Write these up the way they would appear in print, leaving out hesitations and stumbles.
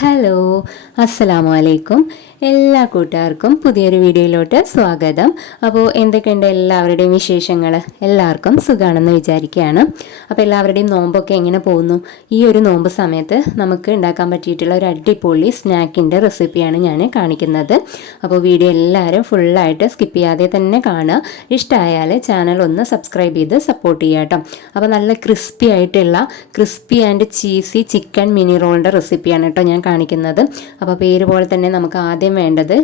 Hello, അസ്സലാമു അലൈക്കും. എല്ലാ കൂട്ടുകാർക്കും പുതിയൊരു വീഡിയോയിലോട്ട് സ്വാഗതം. അപ്പോൾ എന്തൊക്കെയുണ്ട് എല്ലാവരുടെയും വിശേഷങ്ങൾ? എല്ലാവർക്കും സുഖമാണെന്ന് വിചാരിക്കുകയാണ്. അപ്പോൾ എല്ലാവരുടെയും നോമ്പൊക്കെ എങ്ങനെ പോകുന്നു? ഈ ഒരു നോമ്പ് സമയത്ത് നമുക്ക് ഉണ്ടാക്കാൻ പറ്റിയിട്ടുള്ള ഒരു അടിപൊളി സ്നാക്കിൻ്റെ റെസിപ്പിയാണ് ഞാൻ കാണിക്കുന്നത്. അപ്പോൾ വീഡിയോ എല്ലാവരും ഫുള്ളായിട്ട് സ്കിപ്പ് ചെയ്യാതെ തന്നെ കാണുക. ഇഷ്ടമായാൽ ചാനൽ ഒന്ന് സബ്സ്ക്രൈബ് ചെയ്ത് സപ്പോർട്ട് ചെയ്യുക കേട്ടോ. അപ്പോൾ നല്ല crispy and cheesy chicken mini റോളിൻ്റെ റെസിപ്പിയാണ് കേട്ടോ ഞാൻ കാണിക്കുന്നത്. അപ്പോൾ പേര് പോലെ തന്നെ നമുക്ക് ആദ്യം വേണ്ടത്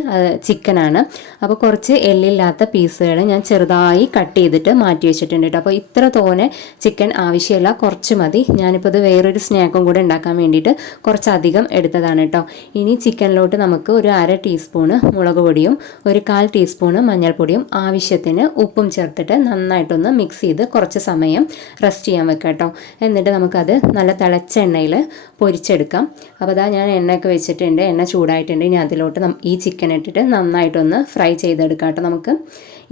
ചിക്കനാണ്. അപ്പോൾ കുറച്ച് എല്ലില്ലാത്ത പീസുകൾ ഞാൻ ചെറുതായി കട്ട് ചെയ്തിട്ട് മാറ്റി വെച്ചിട്ടുണ്ട് കേട്ടോ. അപ്പോൾ ഇത്ര തോനെ ചിക്കൻ ആവശ്യമില്ല, കുറച്ച് മതി. ഞാനിപ്പോൾ ഇത് വേറൊരു സ്നാക്കും കൂടെ ഉണ്ടാക്കാൻ വേണ്ടിയിട്ട് കുറച്ചധികം എടുത്തതാണ് കേട്ടോ. ഇനി ചിക്കനിലോട്ട് നമുക്ക് ഒരു 1/2 ടീസ്പൂണ് മുളക് പൊടിയും 1/4 ടീസ്പൂണ് മഞ്ഞൾപ്പൊടിയും ആവശ്യത്തിന് ഉപ്പും ചേർത്തിട്ട് നന്നായിട്ടൊന്ന് മിക്സ് ചെയ്ത് കുറച്ച് സമയം റെസ്റ്റ് ചെയ്യാൻ വെക്കാം കേട്ടോ. എന്നിട്ട് നമുക്കത് നല്ല തിളച്ച എണ്ണയിൽ പൊരിച്ചെടുക്കാം. അപ്പോൾ അതാ ഞാൻ എണ്ണയൊക്കെ വെച്ചിട്ടുണ്ട്, എണ്ണ ചൂടായിട്ടുണ്ട്. ഇനി അതിലോട്ട് ഈ ചിക്കൻ ഇട്ടിട്ട് നന്നായിട്ടൊന്ന് ഫ്രൈ ചെയ്തെടുക്കാം കേട്ടോ നമുക്ക്.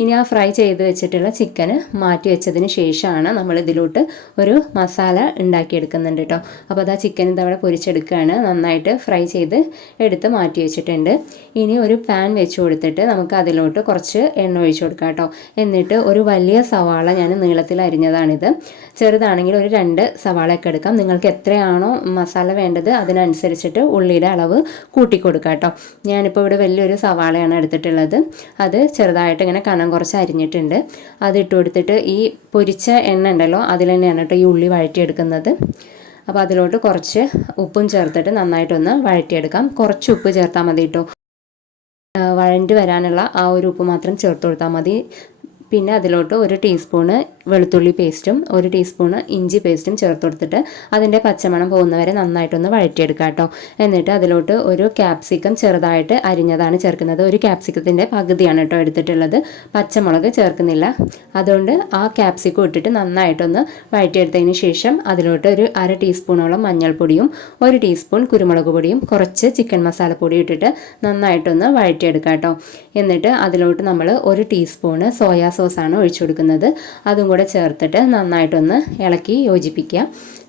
ഇനി ആ ഫ്രൈ ചെയ്ത് വെച്ചിട്ടുള്ള ചിക്കന് മാറ്റി വെച്ചതിന് ശേഷമാണ് നമ്മൾ ഇതിലോട്ട് ഒരു മസാല ഉണ്ടാക്കിയെടുക്കുന്നുണ്ട് കേട്ടോ. അപ്പോൾ അതാ ചിക്കൻ ഇതവിടെ പൊരിച്ചെടുക്കുകയാണ്, നന്നായിട്ട് ഫ്രൈ ചെയ്ത് എടുത്ത് മാറ്റി വെച്ചിട്ടുണ്ട്. ഇനി ഒരു പാൻ വെച്ച് കൊടുത്തിട്ട് നമുക്ക് അതിലോട്ട് കുറച്ച് എണ്ണ ഒഴിച്ചു കൊടുക്കാം കേട്ടോ. എന്നിട്ട് ഒരു വലിയ സവാള ഞാൻ നീളത്തിൽ അരിഞ്ഞതാണിത്. ചെറുതാണെങ്കിൽ ഒരു 2 സവാളയൊക്കെ എടുക്കാം. നിങ്ങൾക്ക് എത്രയാണോ മസാല വേണ്ടത് അതിനനുസരിച്ചിട്ട് ഉള്ളിയുടെ അളവ് കൂട്ടിക്കൊടുക്കാം കേട്ടോ. ഞാനിപ്പോൾ ഇവിടെ വലിയൊരു സവാളയാണ് എടുത്തിട്ടുള്ളത്. അത് ചെറുതായിട്ട് ഇങ്ങനെ കനം കുറച്ച് അരിഞ്ഞിട്ടുണ്ട്. അതിട്ട് കൊടുത്തിട്ട് ഈ പൊരിച്ച എണ്ണ ഉണ്ടല്ലോ അതിൽ തന്നെയാണ് കേട്ടോ ഈ ഉള്ളി വഴറ്റിയെടുക്കുന്നത്. അപ്പോൾ അതിലോട്ട് കുറച്ച് ഉപ്പും ചേർത്തിട്ട് നന്നായിട്ടൊന്ന് വഴറ്റിയെടുക്കാം. കുറച്ച് ഉപ്പ് ചേർത്താൽ മതി കേട്ടോ. വഴണ്ടി വരാനുള്ള ആ ഒരു ഉപ്പ് മാത്രം ചേർത്ത് കൊടുത്താൽ മതി. പിന്നെ അതിലോട്ട് 1 ടീസ്പൂണ് വെളുത്തുള്ളി പേസ്റ്റും 1 ടീസ്പൂണ് ഇഞ്ചി പേസ്റ്റും ചേർത്ത് കൊടുത്തിട്ട് അതിൻ്റെ പച്ചമണം പോകുന്നവരെ നന്നായിട്ടൊന്ന് വഴറ്റിയെടുക്കാം കേട്ടോ. എന്നിട്ട് അതിലോട്ട് ഒരു ക്യാപ്സിക്കം ചെറുതായിട്ട് അരിഞ്ഞതാണ് ചേർക്കുന്നത്. ഒരു ക്യാപ്സിക്കത്തിൻ്റെ പകുതിയാണ് കേട്ടോ എടുത്തിട്ടുള്ളത്. പച്ചമുളക് ചേർക്കുന്നില്ല. അതുകൊണ്ട് ആ ക്യാപ്സിക്കം ഇട്ടിട്ട് നന്നായിട്ടൊന്ന് വഴറ്റിയെടുത്തതിന് ശേഷം അതിലോട്ട് ഒരു 1/2 ടീസ്പൂണോളം മഞ്ഞൾപ്പൊടിയും 1 ടീസ്പൂൺ കുരുമുളക് പൊടിയും കുറച്ച് ചിക്കൻ മസാലപ്പൊടി ഇട്ടിട്ട് നന്നായിട്ടൊന്ന് വഴറ്റിയെടുക്കാം കേട്ടോ. എന്നിട്ട് അതിലോട്ട് നമ്മൾ 1 ടീസ്പൂണ് സോയാ സോസാണ് ഒഴിച്ചു കൊടുക്കുന്നത്. അതും കൂടെ ചേർത്തിട്ട് നന്നായിട്ടൊന്ന് ഇളക്കി യോജിപ്പിക്കുക.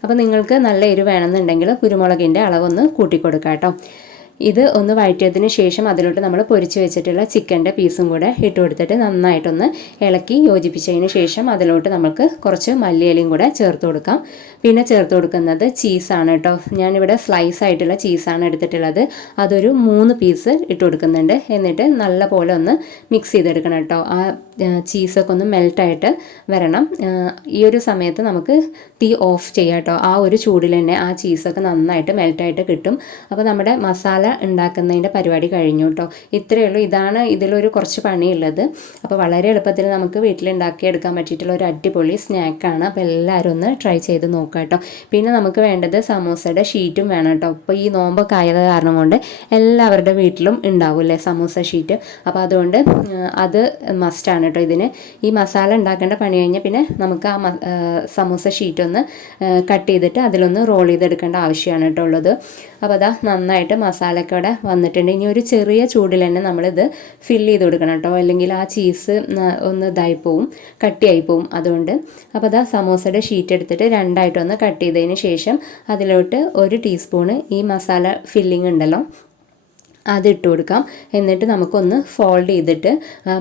അപ്പോൾ നിങ്ങൾക്ക് നല്ല എരിവ് വേണമെന്നുണ്ടെങ്കിൽ കുരുമുളകിൻ്റെ അളവൊന്ന് കൂട്ടിക്കൊടുക്കാം കേട്ടോ. ഇത് ഒന്ന് വഴറ്റിയതിന് ശേഷം അതിലോട്ട് നമ്മൾ പൊരിച്ച് വെച്ചിട്ടുള്ള ചിക്കൻ്റെ പീസും കൂടെ ഇട്ട് കൊടുത്തിട്ട് നന്നായിട്ടൊന്ന് ഇളക്കി യോജിപ്പിച്ചതിന് ശേഷം അതിലോട്ട് നമുക്ക് കുറച്ച് മല്ലിയിലയും കൂടെ ചേർത്ത് കൊടുക്കാം. പിന്നെ ചേർത്ത് കൊടുക്കുന്നത് ചീസാണ് കേട്ടോ. ഞാനിവിടെ സ്ലൈസ് ആയിട്ടുള്ള ചീസാണ് എടുത്തിട്ടുള്ളത്. അതൊരു 3 പീസ് ഇട്ട് കൊടുക്കുന്നുണ്ട്. എന്നിട്ട് നല്ല പോലെ ഒന്ന് മിക്സ് ചെയ്തെടുക്കണം കേട്ടോ. ആ ചീസൊക്കെ ഒന്ന് മെൽട്ടായിട്ട് വരണം. ഈ ഒരു സമയത്ത് നമുക്ക് തീ ഓഫ് ചെയ്യാം കേട്ടോ. ആ ഒരു ചൂടിൽ തന്നെ ആ ചീസൊക്കെ നന്നായിട്ട് മെൽട്ടായിട്ട് കിട്ടും. അപ്പോൾ നമ്മുടെ മസാല ഉണ്ടാക്കുന്നതിൻ്റെ പരിപാടി കഴിഞ്ഞു കേട്ടോ. ഇത്രയേ ഉള്ളൂ. ഇതാണ് ഇതിലൊരു കുറച്ച് പണിയുള്ളത്. അപ്പോൾ വളരെ എളുപ്പത്തിൽ നമുക്ക് വീട്ടിലുണ്ടാക്കിയെടുക്കാൻ പറ്റിയിട്ടുള്ള ഒരു അടിപൊളി സ്നാക്കാണ്. അപ്പോൾ എല്ലാവരും ഒന്ന് ട്രൈ ചെയ്ത് നോക്കാം കേട്ടോ. പിന്നെ നമുക്ക് വേണ്ടത് സമൂസയുടെ ഷീറ്റും വേണം കേട്ടോ. അപ്പോൾ ഈ നോമ്പൊക്കെ ആയത് കാരണം കൊണ്ട് എല്ലാവരുടെ വീട്ടിലും ഉണ്ടാവില്ലേ സമൂസ ഷീറ്റ്. അപ്പോൾ അതുകൊണ്ട് അത് മസ്റ്റാണ് കേട്ടോ ഇതിന്. ഈ മസാല ഉണ്ടാക്കേണ്ട പണി കഴിഞ്ഞാൽ പിന്നെ നമുക്ക് ആ സമൂസ ഷീറ്റ് ഒന്ന് കട്ട് ചെയ്തിട്ട് അതിലൊന്ന് റോൾ ചെയ്തെടുക്കേണ്ട ആവശ്യമാണ് കേട്ടോ ഉള്ളത്. അപ്പോൾ അതാ നന്നായിട്ട് മസാലയൊക്കെ ഇവിടെ വന്നിട്ടുണ്ട്. ഇനി ഒരു ചെറിയ ചൂടിൽ തന്നെ നമ്മളിത് ഫില്ല് ചെയ്ത് കൊടുക്കണം കേട്ടോ. അല്ലെങ്കിൽ ആ ചീസ് ഒന്ന് ഇതായി പോവും, കട്ടിയായി പോവും. അതുകൊണ്ട് അപ്പോൾ അതാ സമൂസയുടെ ഷീറ്റ് എടുത്തിട്ട് 2ആയിട്ടൊന്ന് കട്ട് ചെയ്തതിന് ശേഷം അതിലോട്ട് 1 ടീസ്പൂണ് ഈ മസാല ഫില്ലിംഗ് ഉണ്ടല്ലോ അതിട്ട് കൊടുക്കാം. എന്നിട്ട് നമുക്കൊന്ന് ഫോൾഡ് ചെയ്തിട്ട്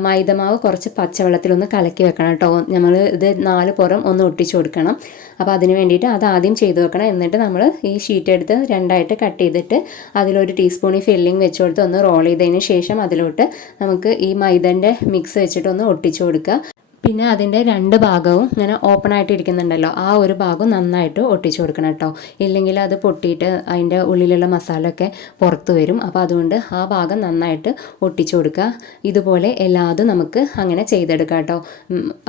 മൈദമാവ് കുറച്ച് പച്ചവെള്ളത്തിലൊന്ന് കലക്കി വെക്കണം കേട്ടോ. നമ്മൾ ഇത് 4 പുറം ഒന്ന് ഒട്ടിച്ചു കൊടുക്കണം. അപ്പോൾ അതിന് വേണ്ടിയിട്ട് അത് ആദ്യം ചെയ്ത് വെക്കണം. എന്നിട്ട് നമ്മൾ ഈ ഷീറ്റ് എടുത്ത് 2ആയിട്ട് കട്ട് ചെയ്തിട്ട് അതിലൊരു ടീസ്പൂൺ ഈ ഫില്ലിംഗ് വെച്ച് കൊടുത്ത് ഒന്ന് റോൾ ചെയ്തതിന് ശേഷം അതിലോട്ട് നമുക്ക് ഈ മൈദൻ്റെ മിക്സ് വെച്ചിട്ട് ഒന്ന് ഒട്ടിച്ചു കൊടുക്കുക. പിന്നെ അതിൻ്റെ 2 ഭാഗവും ഇങ്ങനെ ഓപ്പൺ ആയിട്ട് ഇരിക്കുന്നുണ്ടല്ലോ, ആ ഒരു ഭാഗം നന്നായിട്ട് ഒട്ടിച്ചു കൊടുക്കണം കേട്ടോ. ഇല്ലെങ്കിൽ അത് പൊട്ടിയിട്ട് അതിൻ്റെ ഉള്ളിലുള്ള മസാലയൊക്കെ പുറത്ത് വരും. അപ്പോൾ അതുകൊണ്ട് ആ ഭാഗം നന്നായിട്ട് ഒട്ടിച്ചു കൊടുക്കുക. ഇതുപോലെ എല്ലാതും നമുക്ക് അങ്ങനെ ചെയ്തെടുക്കാം കേട്ടോ.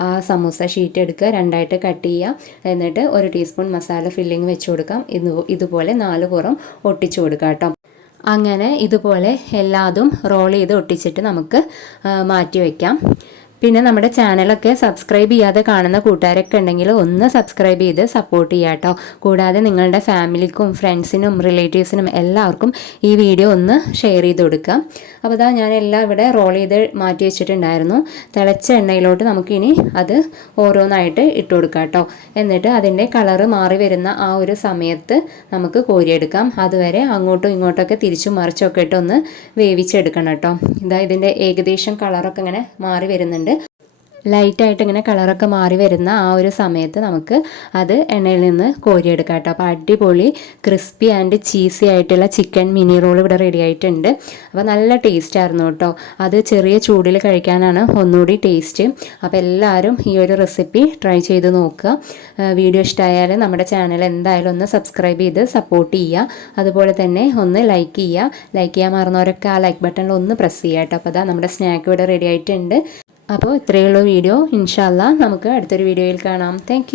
ആ സമൂസ ഷീറ്റ് എടുക്കുക, 2ആയിട്ട് കട്ട് ചെയ്യുക. എന്നിട്ട് 1 ടീസ്പൂൺ മസാല ഫില്ലിങ് വെച്ച് കൊടുക്കാം. ഇതുപോലെ 4 പുറം ഒട്ടിച്ചു കൊടുക്കാം കേട്ടോ. അങ്ങനെ ഇതുപോലെ എല്ലാതും റോൾ ചെയ്ത് ഒട്ടിച്ചിട്ട് നമുക്ക് മാറ്റി വയ്ക്കാം. പിന്നെ നമ്മുടെ ചാനലൊക്കെ സബ്സ്ക്രൈബ് ചെയ്യാതെ കാണുന്ന കൂട്ടുകാരൊക്കെ ഉണ്ടെങ്കിൽ ഒന്ന് സബ്സ്ക്രൈബ് ചെയ്ത് സപ്പോർട്ട് ചെയ്യുക കേട്ടോ. കൂടാതെ നിങ്ങളുടെ ഫാമിലിക്കും ഫ്രണ്ട്സിനും റിലേറ്റീവ്സിനും എല്ലാവർക്കും ഈ വീഡിയോ ഒന്ന് ഷെയർ ചെയ്ത് കൊടുക്കുക. അപ്പോൾ ഇതാ ഞാൻ എല്ലാം ഇവിടെ റോൾ ചെയ്ത് മാറ്റി വെച്ചിട്ടുണ്ടായിരുന്നു. തിളച്ച എണ്ണയിലോട്ട് നമുക്കിനി അത് ഓരോന്നായിട്ട് ഇട്ട് കൊടുക്കാം കേട്ടോ. എന്നിട്ട് അതിൻ്റെ കളറ് മാറി വരുന്ന ആ ഒരു സമയത്ത് നമുക്ക് കോരിയെടുക്കാം. അതുവരെ അങ്ങോട്ടും ഇങ്ങോട്ടൊക്കെ തിരിച്ചും മറിച്ചൊക്കെ ഇട്ട് ഒന്ന് വേവിച്ചെടുക്കണം കേട്ടോ. ഇതാ ഇതിൻ്റെ ഏകദേശം കളറൊക്കെ ഇങ്ങനെ മാറി വരുന്നുണ്ട്. ലൈറ്റായിട്ട് ഇങ്ങനെ കളറൊക്കെ മാറി വരുന്ന ആ ഒരു സമയത്ത് നമുക്ക് അത് എണ്ണയിൽ നിന്ന് കോരിയെടുക്കാം കേട്ടോ. അപ്പോൾ അടിപൊളി ക്രിസ്പി ആൻഡ് ചീസി ആയിട്ടുള്ള ചിക്കൻ മിനി റോൾ ഇവിടെ റെഡി ആയിട്ടുണ്ട്. അപ്പോൾ നല്ല ടേസ്റ്റ് ആയിരുന്നു കേട്ടോ. അത് ചെറിയ ചൂടിൽ കഴിക്കാനാണ് ഒന്നുകൂടി ടേസ്റ്റ്. അപ്പോൾ എല്ലാവരും ഈ ഒരു റെസിപ്പി ട്രൈ ചെയ്ത് നോക്കുക. വീഡിയോ ഇഷ്ടമായാൽ നമ്മുടെ ചാനൽ എന്തായാലും ഒന്ന് സബ്സ്ക്രൈബ് ചെയ്ത് സപ്പോർട്ട് ചെയ്യുക. അതുപോലെ തന്നെ ഒന്ന് ലൈക്ക് ചെയ്യുക. ലൈക്ക് ചെയ്യാൻ മറന്നവരൊക്കെ ആ ലൈക്ക് ബട്ടണിൽ ഒന്ന് പ്രസ് ചെയ്യുക കേട്ടോ. അപ്പോൾ അതാ നമ്മുടെ സ്നാക്ക് ഇവിടെ റെഡി ആയിട്ടുണ്ട്. അപ്പോൾ ഇത്രയുള്ള വീഡിയോ. ഇൻഷാ അല്ലാഹ് നമുക്ക് അടുത്തൊരു വീഡിയോയിൽ കാണാം. താങ്ക്